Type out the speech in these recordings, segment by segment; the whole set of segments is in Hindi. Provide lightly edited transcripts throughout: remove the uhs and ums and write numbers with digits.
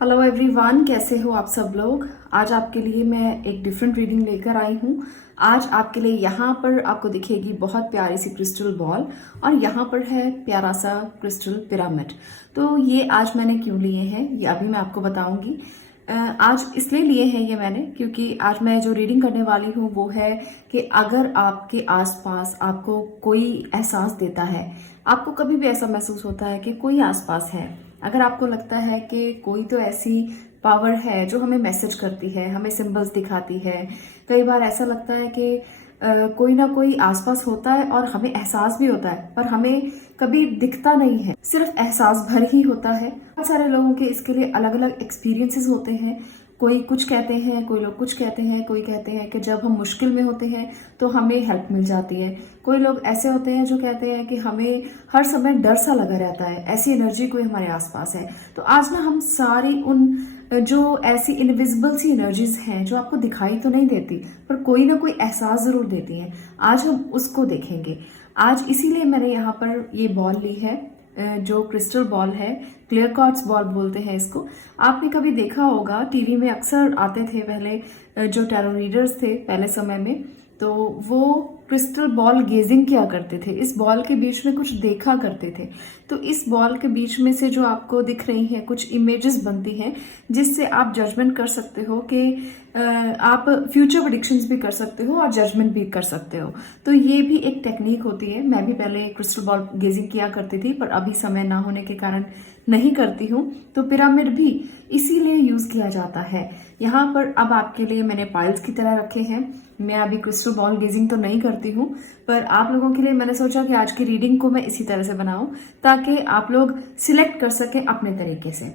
हेलो एवरीवन, कैसे हो आप सब लोग। आज आपके लिए मैं एक डिफरेंट रीडिंग लेकर आई हूँ। आज आपके लिए यहाँ पर आपको दिखेगी बहुत प्यारी सी क्रिस्टल बॉल और यहाँ पर है प्यारा सा क्रिस्टल पिरामिड। तो ये आज मैंने क्यों लिए हैं ये अभी मैं आपको बताऊंगी। आज इसलिए लिए हैं ये मैंने क्योंकि आज मैं जो रीडिंग करने वाली हूँ वो है कि अगर आपके आसपास आपको कोई एहसास देता है, आपको कभी भी ऐसा महसूस होता है कि कोई आसपास है, अगर आपको लगता है कि कोई तो ऐसी पावर है जो हमें मैसेज करती है, हमें सिंबल्स दिखाती है, कई बार ऐसा लगता है कि कोई ना कोई आसपास होता है और हमें एहसास भी होता है पर हमें कभी दिखता नहीं है, सिर्फ एहसास भर ही होता है। बहुत सारे लोगों के इसके लिए अलग अलग एक्सपीरियंसेस होते हैं। कोई कुछ कहते हैं, कोई लोग कुछ कहते हैं, कोई कहते हैं कि जब हम मुश्किल में होते हैं तो हमें हेल्प मिल जाती है। कोई लोग ऐसे होते हैं जो कहते हैं कि हमें हर समय डर सा लगा रहता है, ऐसी एनर्जी कोई हमारे आसपास है। तो आज ना हम सारी उन जो ऐसी इनविजिबल सी एनर्जीज हैं जो आपको दिखाई तो नहीं देती पर कोई ना कोई एहसास जरूर देती हैं, आज हम उसको देखेंगे। आज इसीलिए मैंने यहाँ पर ये बॉल ली है, जो क्रिस्टल बॉल है, क्लियर क्वार्ट्ज बॉल बोलते हैं इसको। आपने कभी देखा होगा, टीवी में अक्सर आते थे पहले जो टैरो रीडर्स थे पहले समय में, तो वो क्रिस्टल बॉल गेजिंग किया करते थे, इस बॉल के बीच में कुछ देखा करते थे। तो इस बॉल के बीच में से जो आपको दिख रही है कुछ इमेजेस बनती हैं जिससे आप जजमेंट कर सकते हो कि आप फ्यूचर प्रेडिक्शंस भी कर सकते हो और जजमेंट भी कर सकते हो। तो ये भी एक टेक्निक होती है। मैं भी पहले क्रिस्टल बॉल गेजिंग किया करती थी पर अभी समय ना होने के कारण नहीं करती हूँ। तो पिरामिड भी इसीलिए यूज किया जाता है। यहाँ पर अब आपके लिए मैंने पाइल्स की तरह रखे हैं। मैं अभी क्रिस्टल बॉल गेजिंग तो नहीं करती हूँ पर आप लोगों के लिए मैंने सोचा कि आज की रीडिंग को मैं इसी तरह से बनाऊं ताकि आप लोग सिलेक्ट कर सकें अपने तरीके से।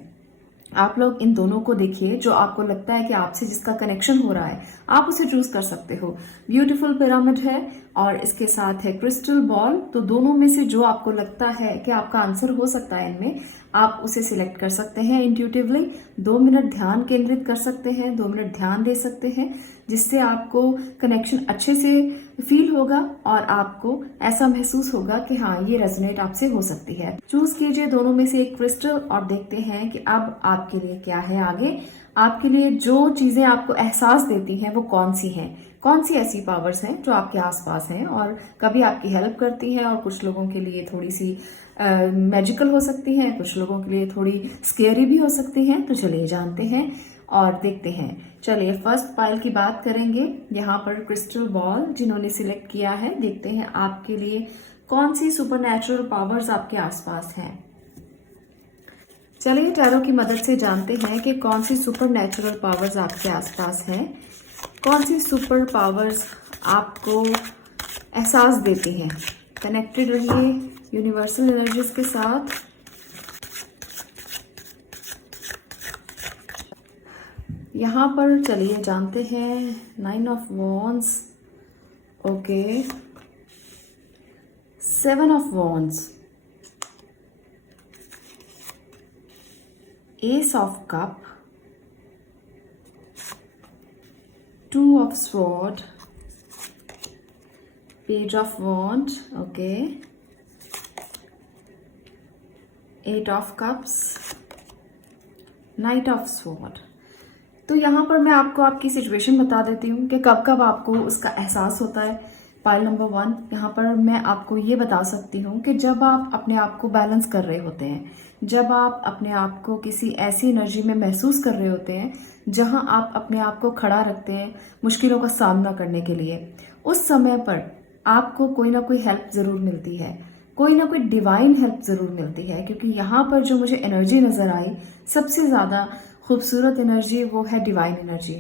आप लोग इन दोनों को देखिए, जो आपको लगता है कि आपसे जिसका कनेक्शन हो रहा है आप उसे चूज कर सकते हो। ब्यूटीफुल पिरामिड है और इसके साथ है क्रिस्टल बॉल। तो दोनों में से जो आपको लगता है कि आपका आंसर हो सकता है इनमें, आप उसे सिलेक्ट कर सकते हैं इंट्यूटिवली। 2 मिनट ध्यान केंद्रित कर सकते हैं, 2 मिनट ध्यान दे सकते हैं, जिससे आपको कनेक्शन अच्छे से फील होगा और आपको ऐसा महसूस होगा कि हाँ ये रेजोनेट आपसे हो सकती है। चूज कीजिए दोनों में से एक क्रिस्टल और देखते हैं कि अब आपके लिए क्या है आगे। आपके लिए जो चीजें आपको एहसास देती हैं वो कौन सी हैं, कौन सी ऐसी पावर्स हैं जो आपके आसपास हैं और कभी आपकी हेल्प करती हैं और कुछ लोगों के लिए थोड़ी सी मैजिकल हो सकती हैं, कुछ लोगों के लिए थोड़ी स्केरी भी हो सकती हैं। तो चलिए जानते हैं और देखते हैं। चलिए फर्स्ट पाइल की बात करेंगे। यहाँ पर क्रिस्टल बॉल जिन्होंने सिलेक्ट किया है, देखते हैं आपके लिए कौन सी सुपरनैचुरल पावर्स आपके आसपास हैं। चलिए टैरो की मदद से जानते हैं कि कौन सी सुपरनैचुरल पावर्स आपके आसपास हैं, कौन सी सुपर पावर्स आपको एहसास देती हैं। कनेक्टेड रहिए यूनिवर्सल एनर्जीज के साथ। यहाँ पर चलिए जानते हैं 9 of wands, okay, 7 of wands, ace of cup, 2 of sword, page of wand, okay, 8 of cups, knight of sword. तो यहाँ पर मैं आपको आपकी सिचुएशन बता देती हूँ कि कब कब आपको उसका एहसास होता है। पाइल नंबर 1, यहाँ पर मैं आपको ये बता सकती हूँ कि जब आप अपने आप को बैलेंस कर रहे होते हैं, जब आप अपने आप को किसी ऐसी एनर्जी में महसूस कर रहे होते हैं जहाँ आप अपने आप को खड़ा रखते हैं मुश्किलों का सामना करने के लिए, उस समय पर आपको कोई ना कोई हेल्प जरूर मिलती है, कोई ना कोई डिवाइन हेल्प जरूर मिलती है। क्योंकि यहाँ पर जो मुझे एनर्जी नजर आई, सबसे ज्यादा खूबसूरत एनर्जी वो है डिवाइन एनर्जी।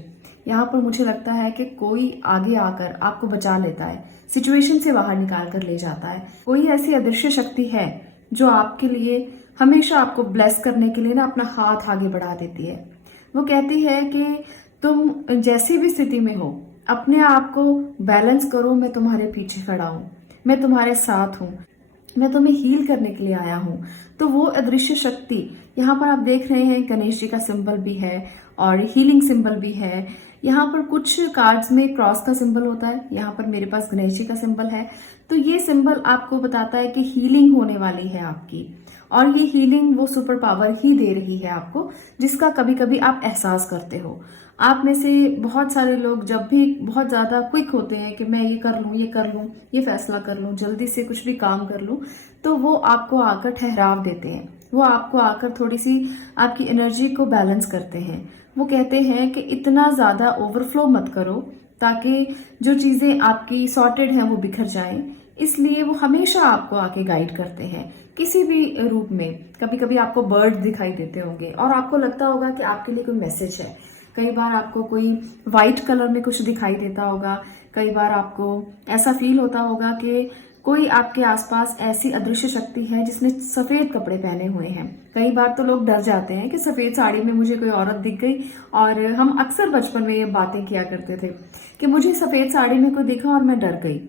यहाँ पर मुझे लगता है कि कोई आगे आकर आपको बचा लेता है, सिचुएशन से बाहर निकाल कर ले जाता है। कोई ऐसी अदृश्य शक्ति है जो आपके लिए हमेशा आपको ब्लेस करने के लिए ना अपना हाथ आगे बढ़ा देती है। वो कहती है कि तुम जैसी भी स्थिति में हो अपने आप को बैलेंस करो, मैं तुम्हारे पीछे खड़ा हूँ, मैं तुम्हारे साथ हूँ, मैं तुम्हें हील करने के लिए आया हूँ। तो वो अदृश्य शक्ति, यहाँ पर आप देख रहे हैं गणेश जी का सिंबल भी है और हीलिंग सिंबल भी है। यहाँ पर कुछ कार्ड्स में क्रॉस का सिंबल होता है, यहाँ पर मेरे पास गणेश जी का सिंबल है। तो ये सिंबल आपको बताता है कि हीलिंग होने वाली है आपकी, और ये हीलिंग वो सुपर पावर ही दे रही है आपको, जिसका कभी कभी आप एहसास करते हो। आप में से बहुत सारे लोग जब भी बहुत ज्यादा क्विक होते हैं कि मैं ये कर लूं, ये कर लूं, ये फैसला कर लूं, जल्दी से कुछ भी काम कर लूं, तो वो आपको आकर ठहराव देते हैं, वो आपको आकर थोड़ी सी आपकी एनर्जी को बैलेंस करते हैं। वो कहते हैं कि इतना ज्यादा ओवरफ्लो मत करो ताकि जो चीजें आपकी सॉर्टेड हैं वो बिखर जाएं। इसलिए वो हमेशा आपको आके गाइड करते हैं किसी भी रूप में। कभी कभी आपको बर्ड दिखाई देते होंगे और आपको लगता होगा कि आपके लिए कोई मैसेज है। कई बार आपको कोई व्हाइट कलर में कुछ दिखाई देता होगा, कई बार आपको ऐसा फील होता होगा कि कोई आपके आसपास ऐसी अदृश्य शक्ति है जिसने सफेद कपड़े पहने हुए हैं। कई बार तो लोग डर जाते हैं कि सफेद साड़ी में मुझे कोई औरत दिख गई, और हम अक्सर बचपन में ये बातें किया करते थे कि मुझे सफेद साड़ी में कोई दिखा और मैं डर गई,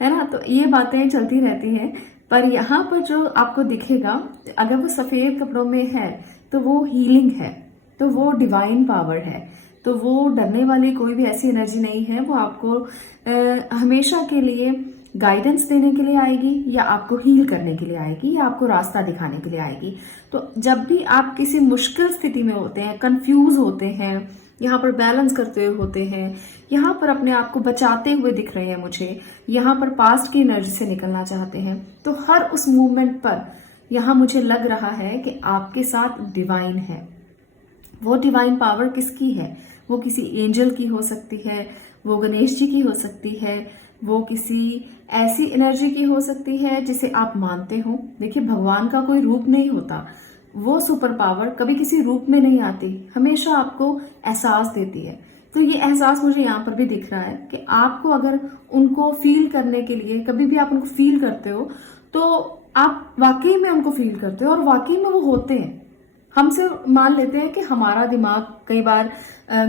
है ना। तो ये बातें चलती रहती हैं, पर यहाँ पर जो आपको दिखेगा, अगर वो सफेद कपड़ों में है तो वो हीलिंग है, तो वो डिवाइन पावर है, तो वो डरने वाली कोई भी ऐसी एनर्जी नहीं है। वो आपको हमेशा के लिए गाइडेंस देने के लिए आएगी, या आपको हील करने के लिए आएगी, या आपको रास्ता दिखाने के लिए आएगी। तो जब भी आप किसी मुश्किल स्थिति में होते हैं, कंफ्यूज होते हैं, यहाँ पर बैलेंस करते हुए होते हैं, यहाँ पर अपने आप को बचाते हुए दिख रहे हैं मुझे, यहाँ पर पास्ट की एनर्जी से निकलना चाहते हैं, तो हर उस मूवमेंट पर यहाँ मुझे लग रहा है कि आपके साथ डिवाइन है। वो डिवाइन पावर किसकी है? वो किसी एंजल की हो सकती है, वो गणेश जी की हो सकती है, वो किसी ऐसी एनर्जी की हो सकती है जिसे आप मानते हो। देखिए, भगवान का कोई रूप नहीं होता, वो सुपर पावर कभी किसी रूप में नहीं आती, हमेशा आपको एहसास देती है। तो ये एहसास मुझे यहाँ पर भी दिख रहा है कि आपको अगर उनको फील करने के लिए, कभी भी आप उनको फील करते हो तो आप वाकई में उनको फील करते हो, और वाकई में वो होते हैं। हमसे मान लेते हैं कि हमारा दिमाग कई बार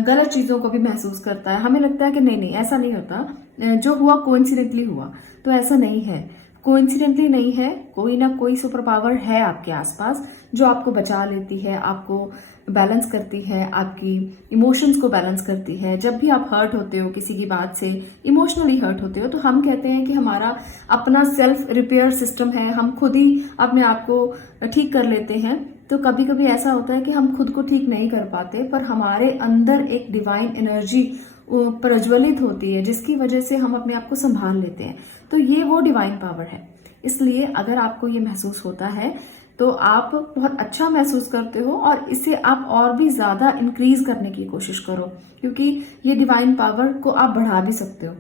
गलत चीजों को भी महसूस करता है, हमें लगता है कि नहीं नहीं ऐसा नहीं होता, जो हुआ कोइंसिडेंटली हुआ। तो ऐसा नहीं है, कोइंसिडेंटली नहीं है, कोई ना कोई सुपर पावर है आपके आसपास जो आपको बचा लेती है, आपको बैलेंस करती है, आपकी इमोशंस को बैलेंस करती है। जब भी आप हर्ट होते हो किसी की बात से, इमोशनली हर्ट होते हो, तो हम कहते हैं कि हमारा अपना सेल्फ रिपेयर सिस्टम है, हम खुद ही अपने आप को ठीक कर लेते हैं। तो कभी कभी ऐसा होता है कि हम खुद को ठीक नहीं कर पाते, पर हमारे अंदर एक डिवाइन एनर्जी प्रज्वलित होती है जिसकी वजह से हम अपने आप को संभाल लेते हैं। तो ये वो डिवाइन पावर है। इसलिए अगर आपको ये महसूस होता है तो आप बहुत अच्छा महसूस करते हो, और इसे आप और भी ज्यादा इंक्रीज करने की कोशिश करो, क्योंकि ये डिवाइन पावर को आप बढ़ा भी सकते हो।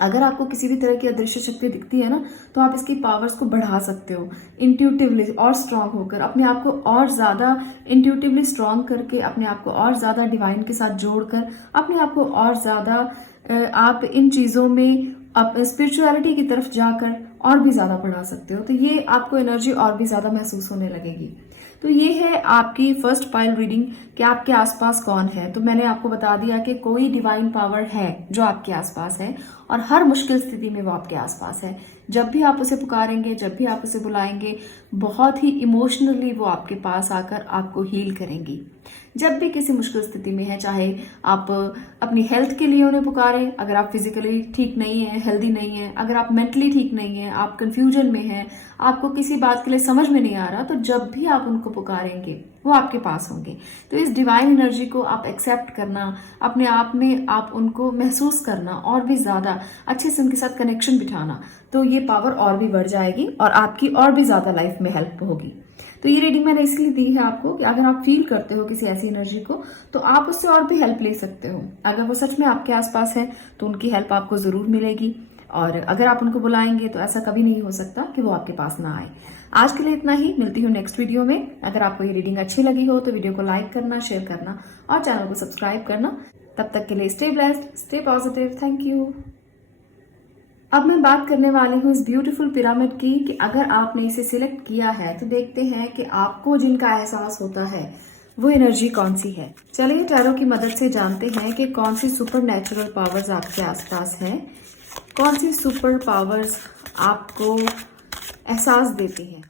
अगर आपको किसी भी तरह की अदृश्य शक्ति दिखती है ना, तो आप इसकी पावर्स को बढ़ा सकते हो इंट्यूटिवली और स्ट्रांग होकर, अपने आप को और ज्यादा इंट्यूटिवली स्ट्रांग करके, अपने आप को और ज्यादा डिवाइन के साथ जोड़कर, अपने आप को और ज्यादा आप इन चीजों में आप स्पिरिचुअलिटी की तरफ जाकर और भी ज्यादा बढ़ा सकते हो। तो ये आपको एनर्जी और भी ज्यादा महसूस होने लगेगी। तो ये है आपकी फर्स्ट पाइल रीडिंग कि आपके आसपास कौन है। तो मैंने आपको बता दिया कि कोई डिवाइन पावर है जो आपके आसपास है, और हर मुश्किल स्थिति में वो आपके आसपास है। जब भी आप उसे पुकारेंगे, जब भी आप उसे बुलाएंगे, बहुत ही इमोशनली वो आपके पास आकर आपको हील करेंगी। जब भी किसी मुश्किल स्थिति में है, चाहे आप अपनी हेल्थ के लिए उन्हें पुकारें, अगर आप फिजिकली ठीक नहीं है, हेल्दी नहीं है, अगर आप मेंटली ठीक नहीं है, आप कंफ्यूजन में हैं, आपको किसी बात के लिए समझ में नहीं आ रहा, तो जब भी आप उनको पुकारेंगे वो आपके पास होंगे। तो इस डिवाइन एनर्जी को आप एक्सेप्ट करना, अपने आप में आप उनको महसूस करना, और भी ज्यादा अच्छे से उनके साथ कनेक्शन बिठाना, तो ये पावर और भी बढ़ जाएगी और आपकी और भी ज्यादा लाइफ में हेल्प होगी। तो ये रीडिंग मैंने इसलिए दी है आपको कि अगर आप फील करते हो किसी ऐसी एनर्जी को, तो आप उससे और भी हेल्प ले सकते हो। अगर वो सच में आपके आसपास है तो उनकी हेल्प आपको जरूर मिलेगी, और अगर आप उनको बुलाएंगे तो ऐसा कभी नहीं हो सकता कि वो आपके पास ना आए। आज के लिए इतना ही, मिलती हूँ नेक्स्ट वीडियो में। अगर आपको ये रीडिंग अच्छी लगी हो तो वीडियो को लाइक करना, शेयर करना और चैनल को सब्सक्राइब करना। तब तक के लिए stay blessed, stay positive, thank you. अब मैं बात करने वाली हूँ इस ब्यूटीफुल पिरामिड की कि अगर आपने इसे सिलेक्ट किया है तो देखते हैं कि आपको जिनका एहसास होता है वो एनर्जी कौन सी है। चलिए टैरो की मदद से जानते हैं कि कौन सी सुपर नेचुरल पावर्स आपके आसपास हैं, कौन सी सुपर पावर्स आपको एहसास देती हैं।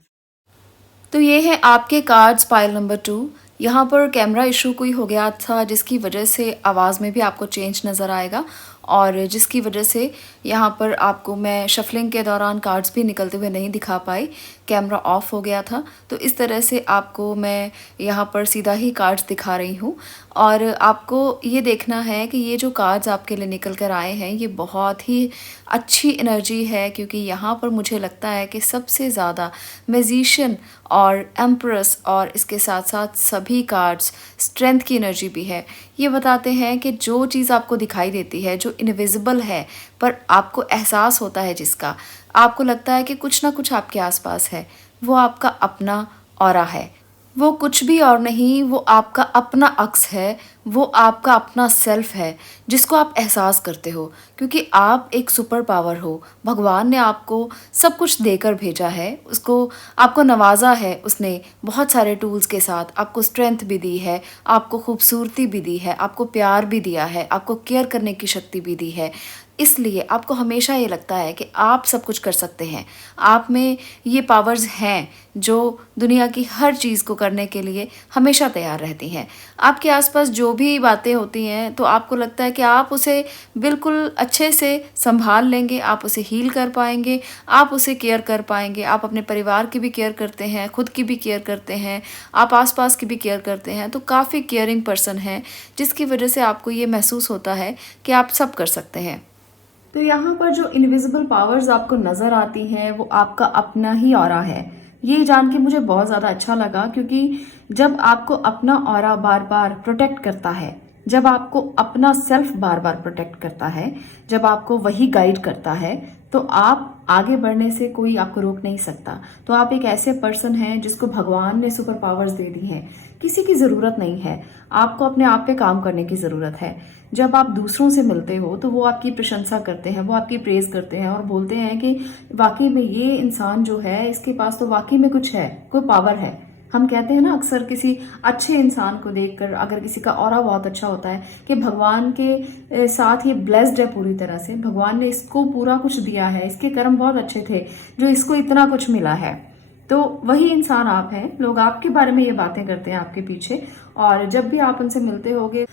तो ये है आपके कार्ड्स पाइल नंबर 2। यहाँ पर कैमरा इशू कोई हो गया था जिसकी वजह से आवाज़ में भी आपको चेंज नज़र आएगा और जिसकी वजह से यहाँ पर आपको मैं शफलिंग के दौरान कार्ड्स भी निकलते हुए नहीं दिखा पाई, कैमरा ऑफ हो गया था। तो इस तरह से आपको मैं यहाँ पर सीधा ही कार्ड्स दिखा रही हूँ और आपको ये देखना है कि ये जो कार्ड्स आपके लिए निकल कर आए हैं ये बहुत ही अच्छी एनर्जी है, क्योंकि यहाँ पर मुझे लगता है कि सबसे ज़्यादा मैजिशियन और एम्प्रेस और इसके साथ साथ सभी कार्ड्स स्ट्रेंथ की एनर्जी भी है। ये बताते हैं कि जो चीज़ आपको दिखाई देती है, जो इनविजिबल है पर आपको एहसास होता है, जिसका आपको लगता है कि कुछ ना कुछ आपके आसपास है, वो आपका अपना ऑरा है। वो कुछ भी और नहीं, वो आपका अपना अक्स है, वो आपका अपना सेल्फ है जिसको आप एहसास करते हो, क्योंकि आप एक सुपर पावर हो। भगवान ने आपको सब कुछ देकर भेजा है, उसको आपको नवाजा है उसने बहुत सारे टूल्स के साथ, आपको स्ट्रेंथ भी दी है, आपको खूबसूरती भी दी है, आपको प्यार भी दिया है, आपको केयर करने की शक्ति भी दी है। इसलिए आपको हमेशा ये लगता है कि आप सब कुछ कर सकते हैं, आप में ये पावर्स हैं जो दुनिया की हर चीज़ को करने के लिए हमेशा तैयार रहती हैं। आपके आसपास जो भी बातें होती हैं तो आपको लगता है कि आप उसे बिल्कुल अच्छे से संभाल लेंगे, आप उसे हील कर पाएंगे, आप उसे केयर कर पाएंगे। आप अपने परिवार की भी केयर करते हैं, खुद की भी केयर करते हैं, आप आसपास की भी केयर करते हैं, तो काफ़ी केयरिंग पर्सन हैं, जिसकी वजह से आपको ये महसूस होता है कि आप सब कर सकते हैं। तो यहाँ पर जो इनविजिबल पावर्स आपको नज़र आती हैं वो आपका अपना ही ऑरा है। ये जान के मुझे बहुत ज़्यादा अच्छा लगा, क्योंकि जब आपको अपना ऑरा बार बार प्रोटेक्ट करता है, जब आपको अपना सेल्फ बार बार प्रोटेक्ट करता है, जब आपको वही गाइड करता है, तो आप आगे बढ़ने से कोई आपको रोक नहीं सकता। तो आप एक ऐसे पर्सन हैं जिसको भगवान ने सुपर पावर्स दे दी हैं। किसी की ज़रूरत नहीं है, आपको अपने आप पे काम करने की ज़रूरत है। जब आप दूसरों से मिलते हो तो वो आपकी प्रशंसा करते हैं, वो आपकी प्रेज करते हैं और बोलते हैं कि वाकई में ये इंसान जो है, इसके पास तो वाकई में कुछ है, कोई पावर है। हम कहते हैं ना अक्सर किसी अच्छे इंसान को देखकर, अगर किसी का ऑरा बहुत अच्छा होता है, कि भगवान के साथ ये ब्लेस्ड है पूरी तरह से, भगवान ने इसको पूरा कुछ दिया है, इसके कर्म बहुत अच्छे थे जो इसको इतना कुछ मिला है। तो वही इंसान आप हैं। लोग आपके बारे में ये बातें करते हैं आपके पीछे, और जब भी आप उनसे मिलते होगे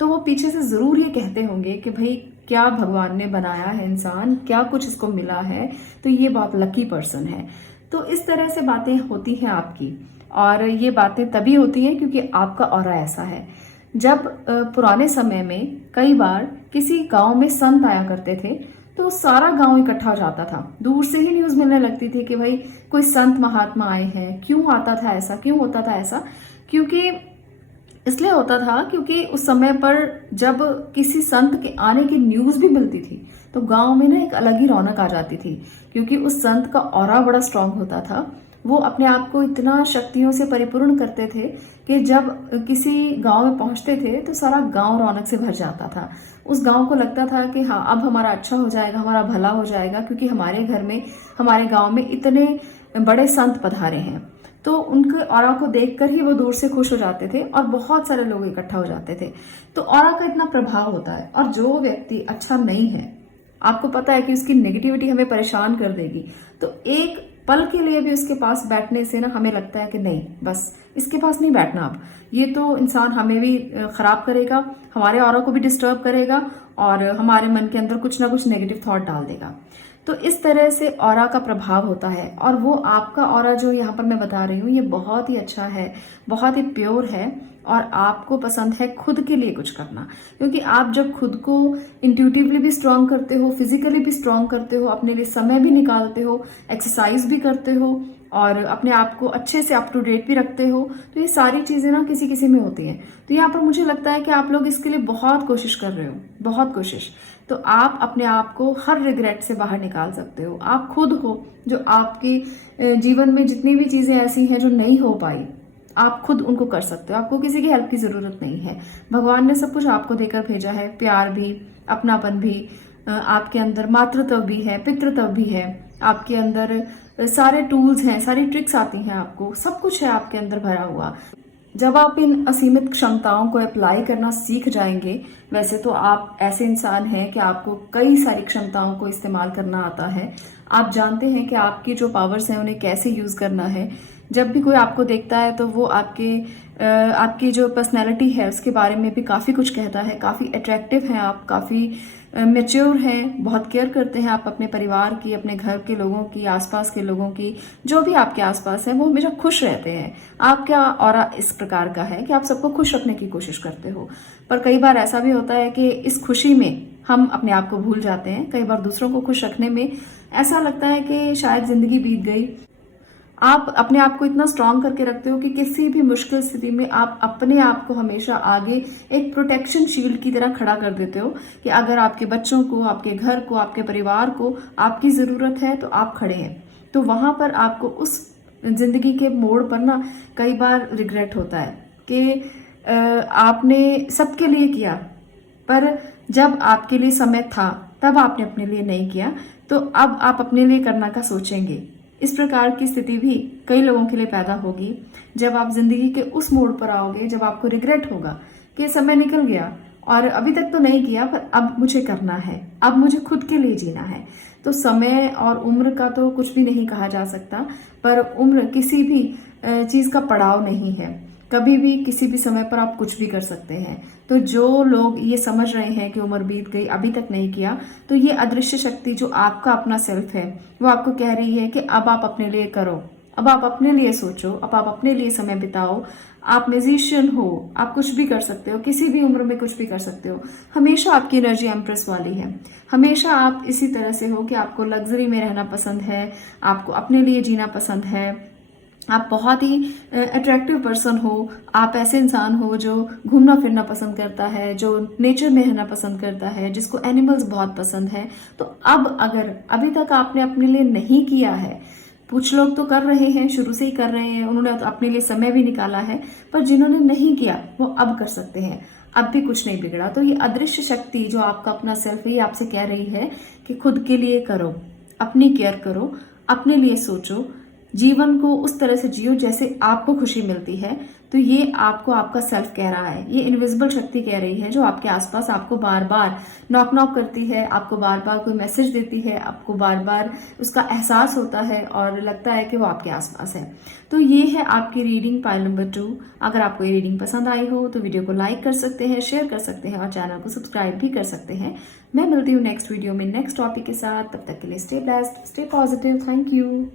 तो वो पीछे से जरूर ये कहते होंगे कि भाई क्या भगवान ने बनाया है इंसान, क्या कुछ इसको मिला है, तो ये बहुत लकी पर्सन है। तो इस तरह से बातें होती हैं आपकी, और ये बातें तभी होती हैं क्योंकि आपका ऑरा ऐसा है। जब पुराने समय में कई बार किसी गांव में संत आया करते थे तो सारा गांव इकट्ठा हो जाता था, दूर से ही न्यूज मिलने लगती थी कि भाई कोई संत महात्मा आए हैं। क्यों आता था ऐसा, क्यों होता था ऐसा? क्योंकि इसलिए होता था क्योंकि उस समय पर जब किसी संत के आने की न्यूज भी मिलती थी तो गांव में ना एक अलग ही रौनक आ जाती थी, क्योंकि उस संत का ऑरा बड़ा स्ट्रांग होता था। वो अपने आप को इतना शक्तियों से परिपूर्ण करते थे कि जब किसी गांव में पहुंचते थे तो सारा गांव रौनक से भर जाता था। उस गांव को लगता था कि हाँ, अब हमारा अच्छा हो जाएगा, हमारा भला हो जाएगा, क्योंकि हमारे घर में, हमारे गांव में इतने बड़े संत पधारे हैं। तो उनके ऑरा को देखकर ही वो दूर से खुश हो जाते थे और बहुत सारे लोग इकट्ठा हो जाते थे। तो ऑरा का इतना प्रभाव होता है, और जो व्यक्ति अच्छा नहीं है, आपको पता है कि उसकी नेगेटिविटी हमें परेशान कर देगी, तो एक पल के लिए भी उसके पास बैठने से ना हमें लगता है कि नहीं, बस इसके पास नहीं बैठना, अब ये तो इंसान हमें भी खराब करेगा, हमारे ऑरा को भी डिस्टर्ब करेगा और हमारे मन के अंदर कुछ ना कुछ नेगेटिव थॉट डाल देगा। तो इस तरह से ऑरा का प्रभाव होता है, और वो आपका ऑरा जो यहाँ पर मैं बता रही हूँ ये बहुत ही अच्छा है, बहुत ही प्योर है, और आपको पसंद है खुद के लिए कुछ करना। क्योंकि आप जब खुद को इंट्यूटिवली भी स्ट्रांग करते हो, फिजिकली भी स्ट्रांग करते हो, अपने लिए समय भी निकालते हो, एक्सरसाइज भी करते हो और अपने आप को अच्छे से अप टू डेट भी रखते हो, तो ये सारी चीजें ना किसी किसी में होती हैं। तो यहाँ पर मुझे लगता है कि आप लोग इसके लिए बहुत कोशिश कर रहे हो, बहुत कोशिश। तो आप अपने आप को हर रिग्रेट से बाहर निकाल सकते हो। आप खुद हो जो आपके जीवन में जितनी भी चीजें ऐसी हैं जो नहीं हो पाई, आप खुद उनको कर सकते हो। आपको किसी की हेल्प की जरूरत नहीं है। भगवान ने सब कुछ आपको देकर भेजा है, प्यार भी, अपनापन भी, आपके अंदर मातृत्व भी है, पितृत्व भी है, आपके अंदर सारे टूल्स हैं, सारी ट्रिक्स आती हैं, आपको सब कुछ है आपके अंदर भरा हुआ। जब आप इन असीमित क्षमताओं को अप्लाई करना सीख जाएंगे, वैसे तो आप ऐसे इंसान हैं कि आपको कई सारी क्षमताओं को इस्तेमाल करना आता है। आप जानते हैं कि आपकी जो पावर्स हैं उन्हें कैसे यूज करना है, जब भी कोई आपको देखता है तो वो आपकी जो पर्सनैलिटी है उसके बारे में भी काफ़ी कुछ कहता है। काफ़ी अट्रैक्टिव हैं आप, काफ़ी मैच्योर हैं, बहुत केयर करते हैं आप अपने परिवार की, अपने घर के लोगों की, आसपास के लोगों की। जो भी आपके आसपास है वो हमेशा खुश रहते हैं। आपका ऑरा इस प्रकार का है कि आप सबको खुश रखने की कोशिश करते हो। पर कई बार ऐसा भी होता है कि इस खुशी में हम अपने आप को भूल जाते हैं। कई बार दूसरों को खुश रखने में ऐसा लगता है कि शायद जिंदगी बीत गई। आप अपने आप को इतना स्ट्रांग करके रखते हो कि किसी भी मुश्किल स्थिति में आप अपने आप को हमेशा आगे एक प्रोटेक्शन शील्ड की तरह खड़ा कर देते हो कि अगर आपके बच्चों को, आपके घर को, आपके परिवार को आपकी जरूरत है तो आप खड़े हैं। तो वहां पर आपको उस जिंदगी के मोड़ पर ना कई बार रिग्रेट होता है कि आपने सबके लिए किया, पर जब आपके लिए समय था तब आपने अपने लिए नहीं किया, तो अब आप अपने लिए करना का सोचेंगे। इस प्रकार की स्थिति भी कई लोगों के लिए पैदा होगी जब आप जिंदगी के उस मोड़ पर आओगे जब आपको रिग्रेट होगा कि समय निकल गया और अभी तक तो नहीं किया, पर अब मुझे करना है, अब मुझे खुद के लिए जीना है। तो समय और उम्र का तो कुछ भी नहीं कहा जा सकता, पर उम्र किसी भी चीज का पड़ाव नहीं है। कभी भी किसी भी समय पर आप कुछ भी कर सकते हैं। तो जो लोग ये समझ रहे हैं कि उम्र बीत गई, अभी तक नहीं किया, तो ये अदृश्य शक्ति जो आपका अपना सेल्फ है वो आपको कह रही है कि अब आप अपने लिए करो, अब आप अपने लिए सोचो, अब आप अपने लिए समय बिताओ। आप म्यूजिशियन हो, आप कुछ भी कर सकते हो, किसी भी उम्र में कुछ भी कर सकते हो। हमेशा आपकी एनर्जी एम्प्रेस वाली है। हमेशा आप इसी तरह से हो कि आपको लग्जरी में रहना पसंद है, आपको अपने लिए जीना पसंद है, आप बहुत ही अट्रैक्टिव पर्सन हो। आप ऐसे इंसान हो जो घूमना फिरना पसंद करता है, जो नेचर में रहना पसंद करता है, जिसको एनिमल्स बहुत पसंद है। तो अब अगर अभी तक आपने अपने लिए नहीं किया है, कुछ लोग तो कर रहे हैं, शुरू से ही कर रहे हैं, उन्होंने तो अपने लिए समय भी निकाला है, पर जिन्होंने नहीं किया वो अब कर सकते हैं। अब भी कुछ नहीं बिगड़ा। तो ये अदृश्य शक्ति जो आपका अपना सेल्फ है, ये आपसे कह रही है कि खुद के लिए करो, अपनी केयर करो, अपने लिए सोचो, जीवन को उस तरह से जियो जैसे आपको खुशी मिलती है। तो ये आपको आपका सेल्फ कह रहा है, ये इनविजिबल शक्ति कह रही है जो आपके आसपास आपको बार बार नॉक नॉक करती है, आपको बार बार कोई मैसेज देती है, आपको बार बार उसका एहसास होता है और लगता है कि वो आपके आसपास है। तो ये है आपकी रीडिंग पाइल नंबर 2। अगर आपको ये रीडिंग पसंद आई हो तो वीडियो को लाइक कर सकते हैं, शेयर कर सकते हैं और चैनल को सब्सक्राइब भी कर सकते हैं। मैं मिलती हूँ नेक्स्ट वीडियो में नेक्स्ट टॉपिक के साथ। तब तक के लिए stay blessed, stay positive. Thank you.